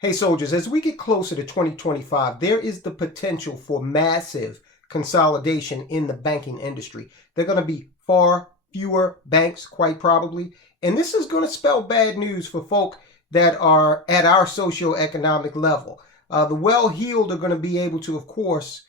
Hey soldiers, as we get closer to 2025, there is the potential for massive consolidation in the banking industry. There are going to be far fewer banks, quite probably. And this is going to spell bad news for folk that are at our socioeconomic level. The well-heeled are going to be able to, of course,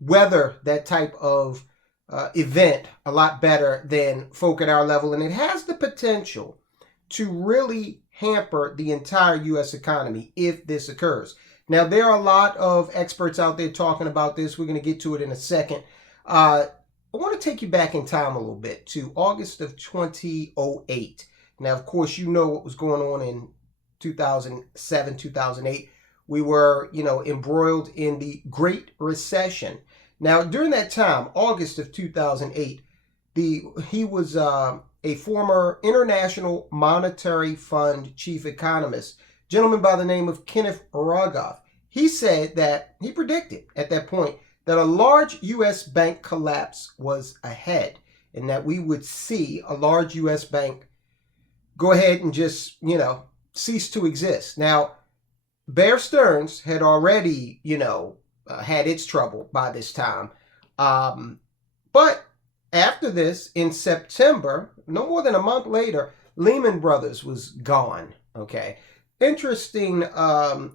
weather that type of event a lot better than folk at our level. And it has the potential to really hamper the entire U.S. economy if this occurs. Now, there are a lot of experts out there talking about this. We're going to get to it in a second. I want to take you back in time a little bit to August of 2008. Now, of course, you know what was going on in 2007, 2008. We were, embroiled in the Great Recession. Now, during that time, August of 2008, he was a former International Monetary Fund chief economist, gentleman by the name of Kenneth Rogoff. He said that he predicted at that point that a large U.S. bank collapse was ahead and that we would see a large U.S. bank go ahead and just, cease to exist. Now, Bear Stearns had already, had its trouble by this time. But after this, in September, no more than a month later, Lehman Brothers was gone. Okay. Interesting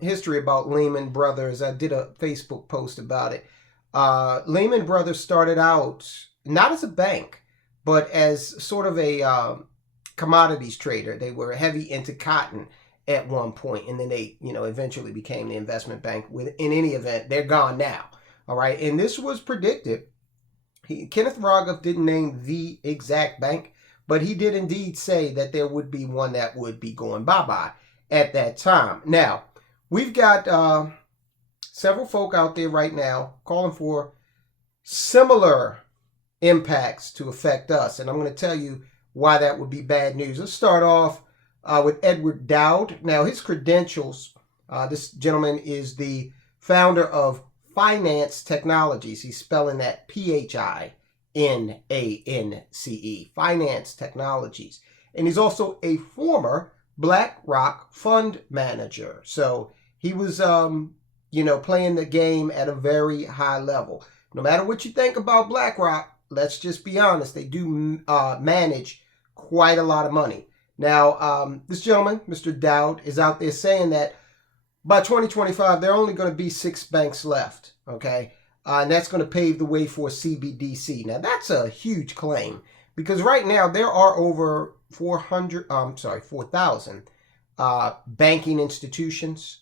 history about Lehman Brothers. I did a Facebook post about it. Lehman Brothers started out not as a bank, but as sort of a commodities trader. They were heavy into cotton at one point, and then they, eventually became the investment bank. In any event, they're gone now. All right. And this was predicted. Kenneth Rogoff didn't name the exact bank, but he did indeed say that there would be one that would be going bye-bye at that time. Now, we've got several folk out there right now calling for similar impacts to affect us, and I'm going to tell you why that would be bad news. Let's start off with Edward Dowd. Now, his credentials, this gentleman is the founder of Finance Technologies. He's spelling that Pinance, Finance Technologies. And he's also a former BlackRock fund manager. So he was, playing the game at a very high level. No matter what you think about BlackRock, let's just be honest, they do manage quite a lot of money. Now, this gentleman, Mr. Dowd, is out there saying that by 2025, there are only going to be 6 banks left, okay? And that's going to pave the way for CBDC. Now, that's a huge claim because right now there are over 4,000 banking institutions,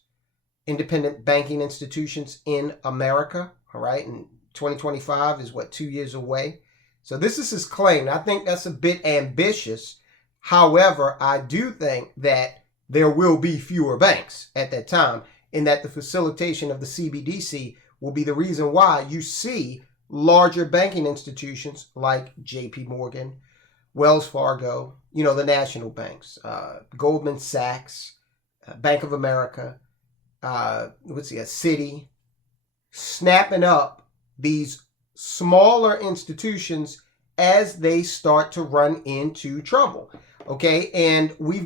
independent banking institutions in America, all right? And 2025 is, 2 years away? So this is his claim. I think that's a bit ambitious. However, I do think that there will be fewer banks at that time, and that the facilitation of the CBDC will be the reason why you see larger banking institutions like JP Morgan, Wells Fargo, the national banks, Goldman Sachs, Bank of America, Citi, snapping up these smaller institutions as they start to run into trouble. Okay, and we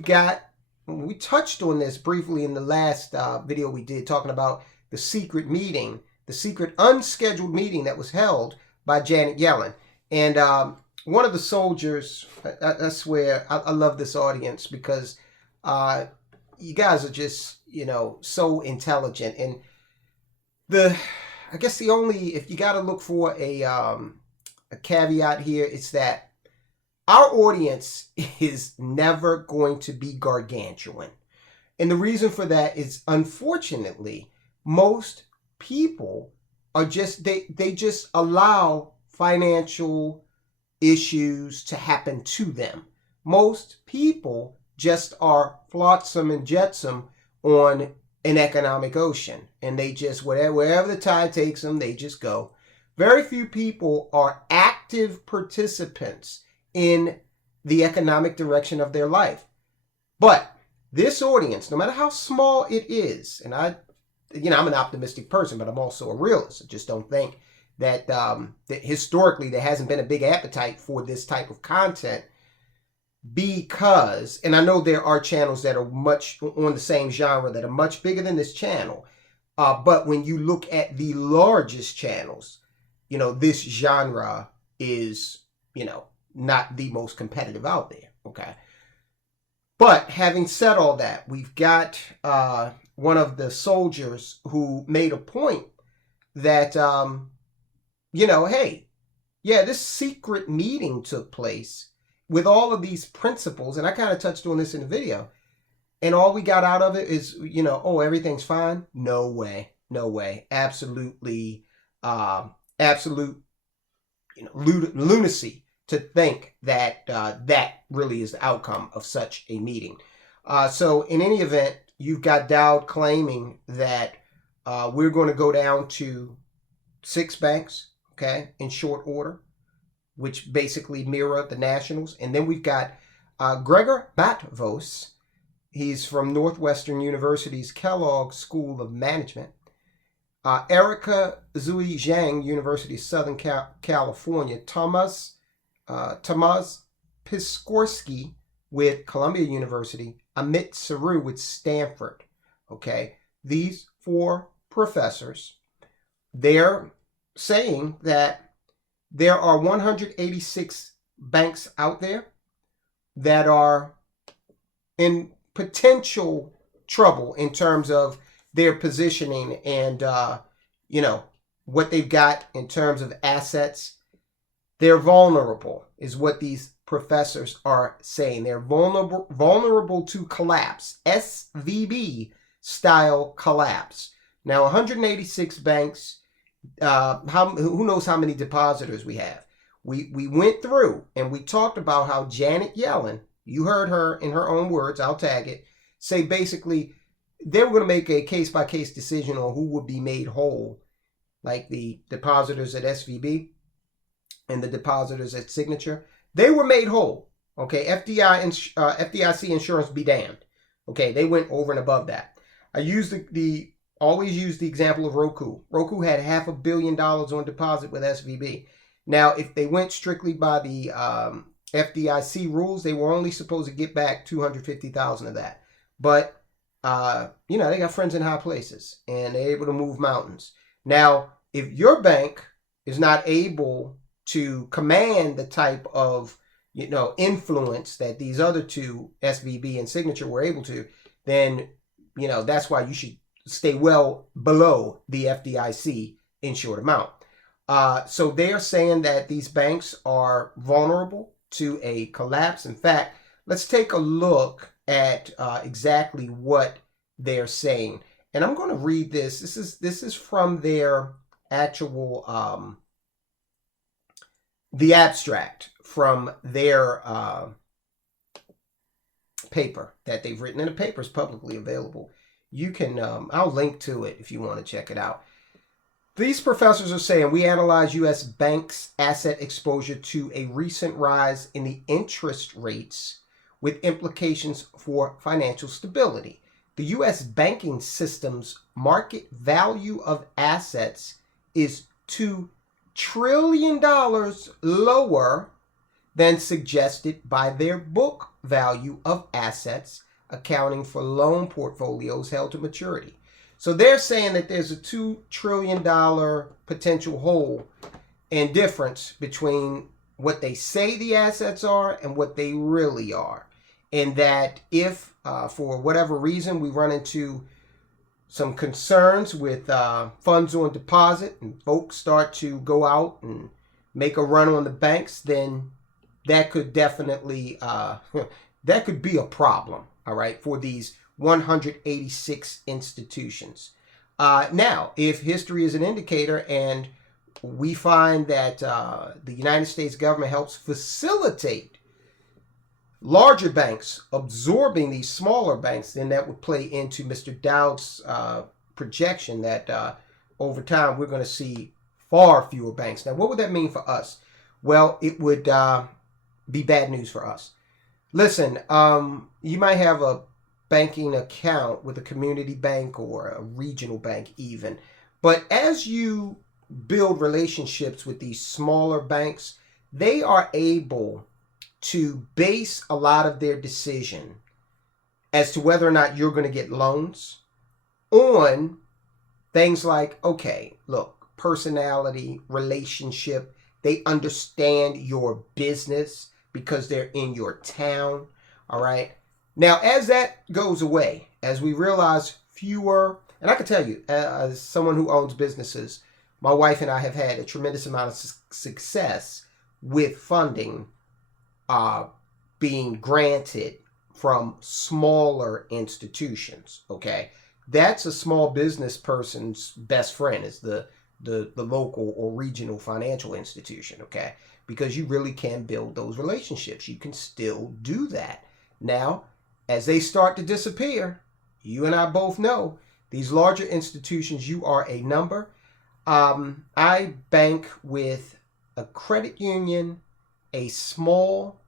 touched on this briefly in the last video we did, talking about the secret meeting, the secret unscheduled meeting that was held by Janet Yellen. And one of the soldiers, I swear, I love this audience because you guys are just, so intelligent. And if you got to look for a caveat here, it's that our audience is never going to be gargantuan. And the reason for that is, unfortunately, most people are they just allow financial issues to happen to them. Most people just are flotsam and jetsam on an economic ocean. And they just, wherever the tide takes them, they just go. Very few people are active participants in the economic direction of their life. But this audience, no matter how small it is, and I'm an optimistic person, but I'm also a realist. I just don't think that historically there hasn't been a big appetite for this type of content. because, and I know there are channels that are much on the same genre that are much bigger than this channel, but when you look at the largest channels, this genre is, not the most competitive out there, okay? But having said all that, we've got one of the soldiers who made a point that, hey, yeah, this secret meeting took place with all of these principles, and I kind of touched on this in the video, and all we got out of it is, oh, everything's fine. No way. Absolutely, absolute, lunacy to think that that really is the outcome of such a meeting. So in any event, you've got Dowd claiming that we're going to go down to 6 banks, okay, in short order, which basically mirror the Nationals. And then we've got Gregor Matvos. He's from Northwestern University's Kellogg School of Management. Erica Zui Zhang, University of Southern California. Tomas Piskorsky with Columbia University. Amit Saru with Stanford. Okay, these 4 professors, they're saying that there are 186 banks out there that are in potential trouble in terms of their positioning and, what they've got in terms of assets. They're vulnerable, is what these professors are saying. They're vulnerable to collapse, SVB style collapse. Now, 186 banks. Who knows how many depositors we have? We went through and we talked about how Janet Yellen, you heard her in her own words, I'll tag it, say basically they were going to make a case-by-case decision on who would be made whole, like the depositors at SVB and the depositors at Signature. They were made whole. Okay, FDIC insurance be damned. Okay, they went over and above that. I used always use the example of Roku. Roku had $500 million on deposit with SVB. Now, if they went strictly by the FDIC rules, they were only supposed to get back $250,000 of that. But, they got friends in high places, and they're able to move mountains. Now, if your bank is not able to command the type of, influence that these other 2, SVB and Signature, were able to, then, that's why you should stay well below the FDIC insured amount. So they are saying that these banks are vulnerable to a collapse. In fact, let's take a look at exactly what they're saying. And I'm going to read this. This is from their actual, the abstract from their paper that they've written. And the paper is publicly available. You can, I'll link to it if you want to check it out. These professors are saying, we analyze U.S. banks' asset exposure to a recent rise in the interest rates with implications for financial stability. The U.S. banking system's market value of assets is $2 trillion lower than suggested by their book value of assets, accounting for loan portfolios held to maturity. So they're saying that there's a $2 trillion potential hole and difference between what they say the assets are and what they really are. And that if, for whatever reason, we run into some concerns with funds on deposit and folks start to go out and make a run on the banks, then that could definitely, that could be a problem. All right, for these 186 institutions. Now, if history is an indicator and we find that the United States government helps facilitate larger banks absorbing these smaller banks, then that would play into Mr. Dowd's projection that over time we're going to see far fewer banks. Now, what would that mean for us? Well, it would be bad news for us. Listen, you might have a banking account with a community bank or a regional bank even. But as you build relationships with these smaller banks, they are able to base a lot of their decision as to whether or not you're going to get loans on things like, okay, look, personality, relationship. They understand your business because they're in your town. All right. Now, as that goes away, as we realize fewer, and I can tell you, as someone who owns businesses, my wife and I have had a tremendous amount of success with funding being granted from smaller institutions. Okay. That's a small business person's best friend, is the local or regional financial institution. Okay. Because you really can build those relationships. You can still do that. Now, as they start to disappear, you and I both know these larger institutions, you are a number. I bank with a credit union, a small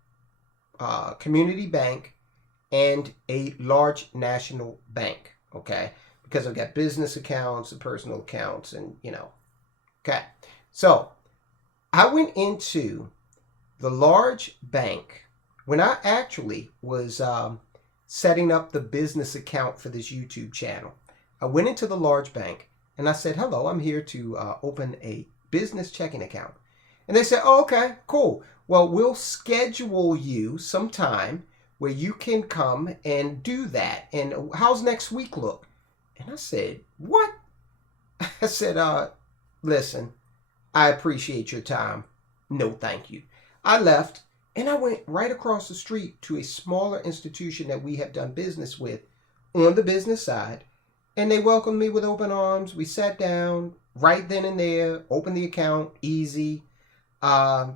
community bank, and a large national bank. Okay. Because I've got business accounts and personal accounts and, Okay. So I went into the large bank when I actually was setting up the business account for this YouTube channel. I went into the large bank and I said, hello, I'm here to open a business checking account. And they said, oh, okay, cool. Well, we'll schedule you some time where you can come and do that. And how's next week look? And I said, what? I said, listen, I appreciate your time. No, thank you. I left and I went right across the street to a smaller institution that we have done business with on the business side. And they welcomed me with open arms. We sat down right then and there, opened the account, easy. Is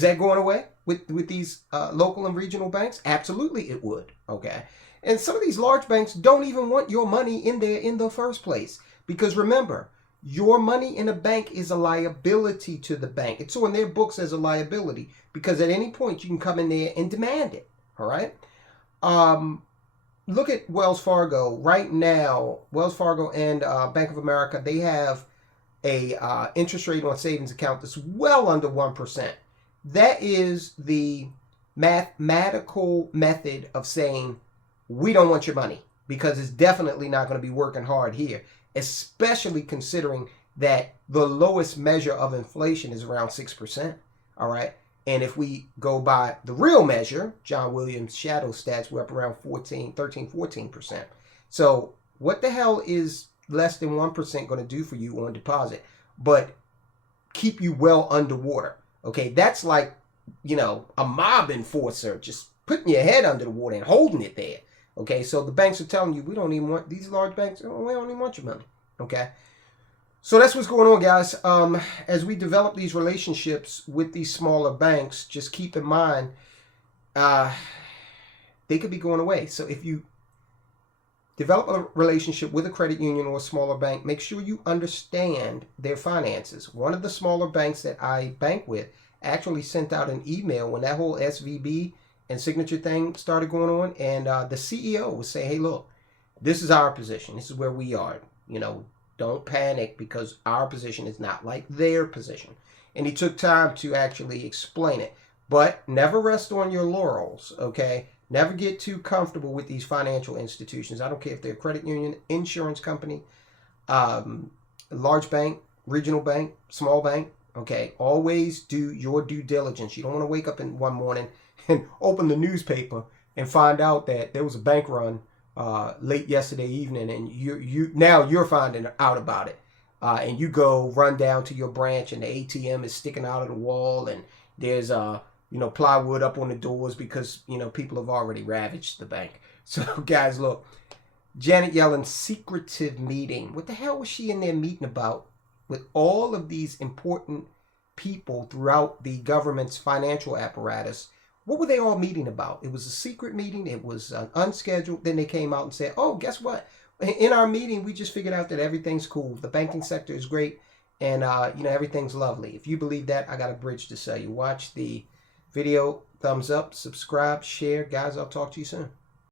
that going away with these local and regional banks? Absolutely it would. Okay. And some of these large banks don't even want your money in there in the first place. Because remember, your money in a bank is a liability to the bank. It's on their books as a liability because at any point you can come in there and demand it. All right. Look at Wells Fargo right now. Wells Fargo and Bank of America, they have a interest rate on savings account that's well under 1%. That is the mathematical method of saying we don't want your money because it's definitely not going to be working hard here, especially considering that the lowest measure of inflation is around 6%. All right. And if we go by the real measure, John Williams' shadow stats, we're up around 14%. So what the hell is less than 1% going to do for you on deposit, but keep you well underwater? Okay, that's like, a mob enforcer just putting your head under the water and holding it there. Okay, so the banks are telling you, we don't even want, these large banks, we don't even want your money. Okay. So that's what's going on, guys. As we develop these relationships with these smaller banks, just keep in mind, they could be going away. So if you develop a relationship with a credit union or a smaller bank, make sure you understand their finances. One of the smaller banks that I bank with actually sent out an email when that whole SVB and signature thing started going on. And the CEO was saying, hey, look, this is our position. This is where we are. Don't panic because our position is not like their position. And he took time to actually explain it. But never rest on your laurels, okay? Never get too comfortable with these financial institutions. I don't care if they're a credit union, insurance company, large bank, regional bank, small bank, okay? Always do your due diligence. You don't want to wake up in one morning and open the newspaper and find out that there was a bank run late yesterday evening, and you're finding out about it, and you go run down to your branch, and the ATM is sticking out of the wall, and there's plywood up on the doors because people have already ravaged the bank. So guys, look, Janet Yellen's secretive meeting. What the hell was she in there meeting about with all of these important people throughout the government's financial apparatus? What were they all meeting about? It was a secret meeting. It was unscheduled. Then they came out and said, oh, guess what? In our meeting, we just figured out that everything's cool. The banking sector is great. And, everything's lovely. If you believe that, I got a bridge to sell you. Watch the video. Thumbs up, subscribe, share. Guys, I'll talk to you soon.